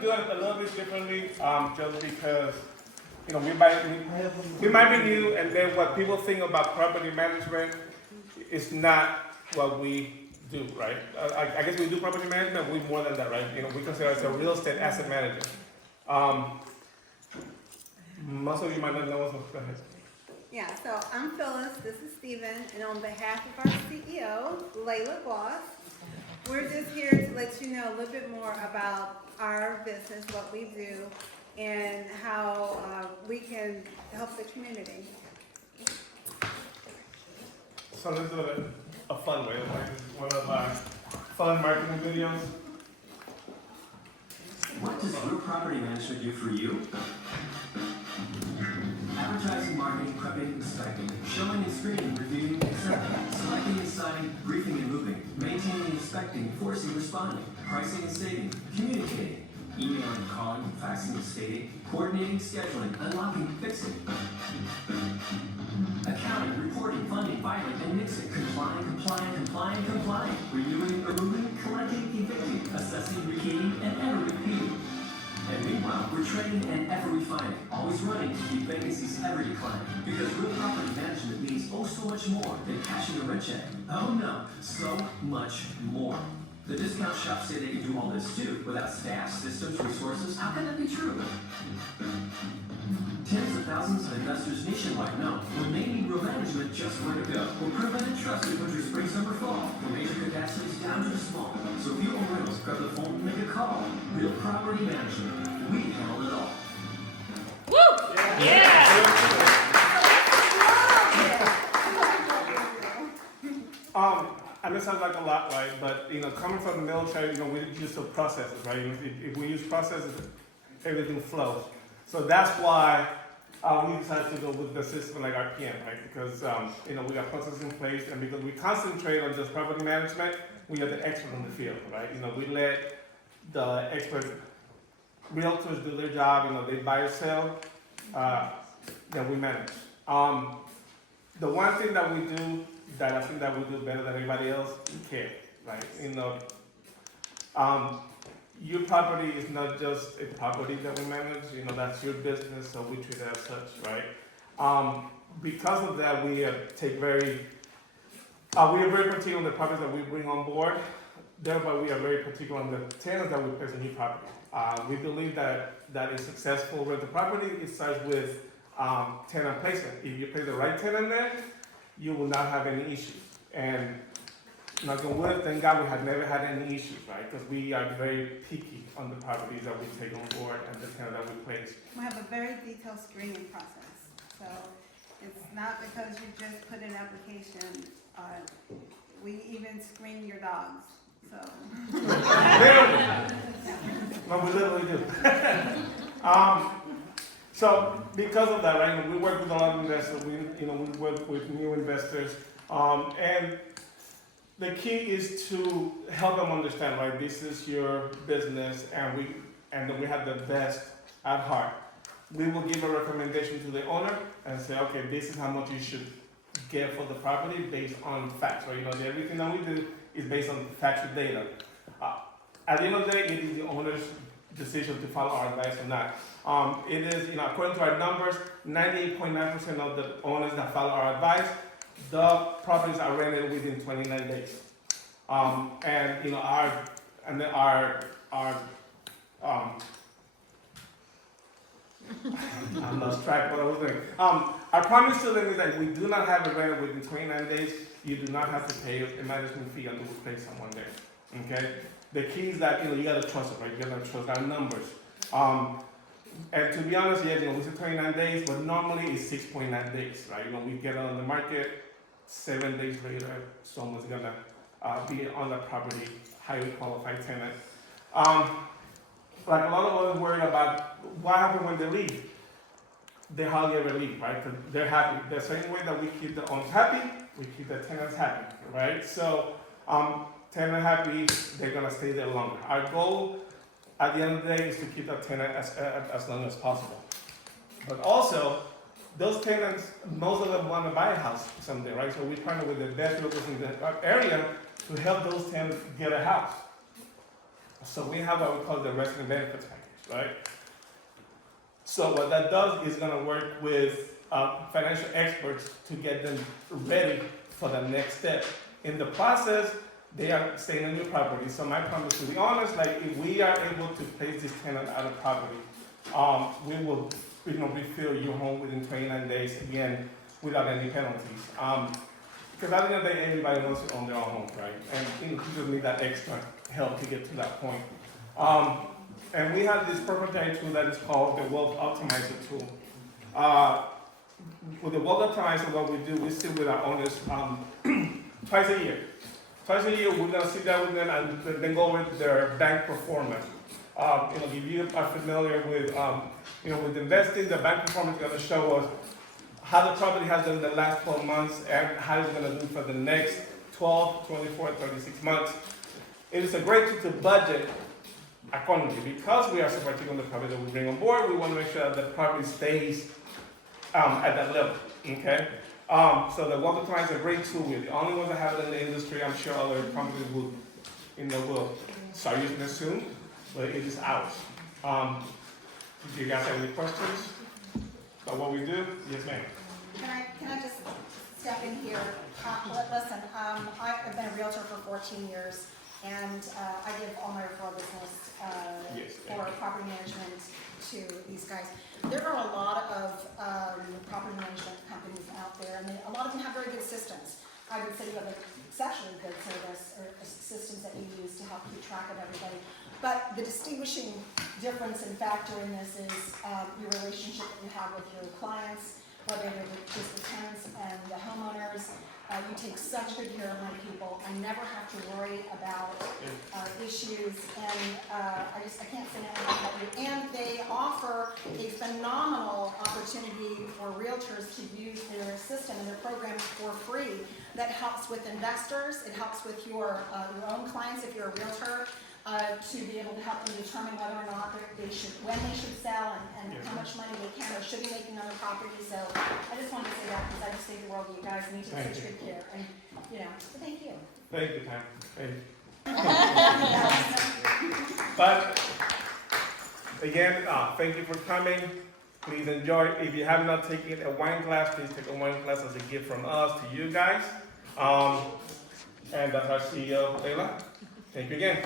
to do it a little bit differently, just because, we might be new, and then what people think about property management is not what we do, right? I guess we do property management, we're more than that, right? We consider ourselves a real estate asset manager. Most of you might not know us, go ahead. Yeah, so I'm Phyllis, this is Stephen, and on behalf of our CEO, Guasp, we're just here to let you know a little bit more about our business, what we do, and how we can help the community. So let's do it a fun way, like one of our fun marketing videos. What does your property management do for you? Advertising, marketing, prepping, inspecting, showing and screening, reviewing, accepting, selecting and signing, briefing and moving, maintaining and inspecting, enforcing, responding, pricing and stating, communicating, emailing, calling, faxing and stating, coordinating, scheduling, unlocking, fixing, accounting, reporting, funding, filing, and mixing, complying, renewing, removing, collecting, evicting, assessing, rekeying, and ever repeating. And meanwhile, we're training and ever refining, always running to keep vacancies ever declining. Because real property management means oh so much more than cashing a rent check. Oh no, so much more. The discount shops say they can do all this too, without staff, systems, resources. How can that be true? Tens of thousands of investors nationwide know when they need real management, just where to go. We're proven and trusted winter, spring, summer, fall. From major capacities down to the small. So if you own rentals, grab the phone and make a call. Real property management. We handle it all. Woo! Yeah! And this sounds like a lot, right? But coming from the military, we use the processes, right? If we use processes, everything flows. So that's why we decided to go with the system like RPM, right? Because we got processes in place, and because we concentrate on just property management, we are the expert in the field, right? We let the expert realtors do their job. They buy or sell, then we manage. The one thing that we do that I think that we do better than anybody else, we care, right? Your property is not just a property that we manage, that's your business, so we treat it as such, right? Because of that, we are very particular on the properties that we bring on board, thereby we are very particular on the tenants that we place in new property. We believe that a successful rental property, it starts with tenant placement. If you place the right tenant there, you will not have any issues. And knock on wood, thank God we have never had any issues, right? Because we are very picky on the properties that we take on board and the tenant that we place. We have a very detailed screening process. So it's not because you just put an application, we even screen your dogs. So. Literally. No, we literally do. So because of that, right, we work with a lot of investors. We work with new investors, and the key is to help them understand, right? This is your business, and we have the best at heart. We will give a recommendation to the owner and say, okay, this is how much you should get for the property based on facts, right? Everything that we do is based on factual data. At the end of the day, it is the owner's decision to follow our advice or not. It is, according to our numbers, 98.9% of the owners that follow our advice, the properties are rented within 29 days. And I lost track of what I was doing. Our promise to them is that we do not have a renter within 29 days. You do not have to pay a management fee until we place someone there. Okay? The key is that you gotta trust it, right? You gotta trust our numbers. And to be honest, we say 29 days, but normally it's 6.9 days, right? We get it on the market, 7 days later, someone's gonna be on the property, highly qualified tenant. Like a lot of us worry about what happens when they leave. They hardly ever leave, right? Because they're happy. The same way that we keep the owners happy, we keep the tenants happy, right? So, tenant happy, they're gonna stay there longer. Our goal at the end of the day is to keep that tenant as long as possible. But also, those tenants, most of them want to buy a house someday, right? So we partner with the best locals in the area to help those tenants get a house. So we have what we call the resident benefits package. right? So what that does is gonna work with financial experts to get them ready for the next step. In the process, they are staying on your property. So my promise, to be honest, like if we are able to place this tenant out of property, we will, refill your home within 29 days again without any penalties. Because at the end of the day, everybody wants to own their own home, right? And people need that extra help to get to that point. And we have this proprietary tool that is called the Wealth Optimizer tool. With the Wealth Optimizer, what we do, we sit with our owners twice a year. Twice a year, we're gonna sit down with them and then go over their bank performance. If you are familiar with, with investing, the bank performance is gonna show us how the property has done in the last 12 months and how it's gonna do for the next 12, 24, 36 months. It is a great tool to budget accordingly. Because we are so particular on the property that we bring on board, we wanna make sure that the property stays at that level, okay? So the Wealth Optimizer is a great tool. We're the only ones that have it in the industry. I'm sure other companies will start using it soon, but it is ours. Do you guys have any questions about what we do? Yes, ma'am. Can I just step in here? Listen, I've been a realtor for 14 years, and I give all my referral business for property management to these guys. There are a lot of property management companies out there, and a lot of them have very good systems. I would say you have an exceptionally good service or systems that you use to help keep track of everybody. But the distinguishing difference and factor in this is your relationship that you have with your clients, whether they're just the tenants and the homeowners. You take such good care of my people. I never have to worry about issues, and I can't say anything about you. And they offer a phenomenal opportunity for realtors to use their system and their program for free. That helps with investors. It helps with your own clients if you're a realtor. To be able to help them determine whether or not when they should sell and how much money they can or should be making on their property. So I just wanted to say that because I just think the world of you guys need to take such good care. And, so thank you. Thank you, Pam. Thank you. But, again, thank you for coming. Please enjoy. If you have not taken a wine glass, please take a wine glass as a gift from us to you guys. And that's our CEO, Leila. Thank you again.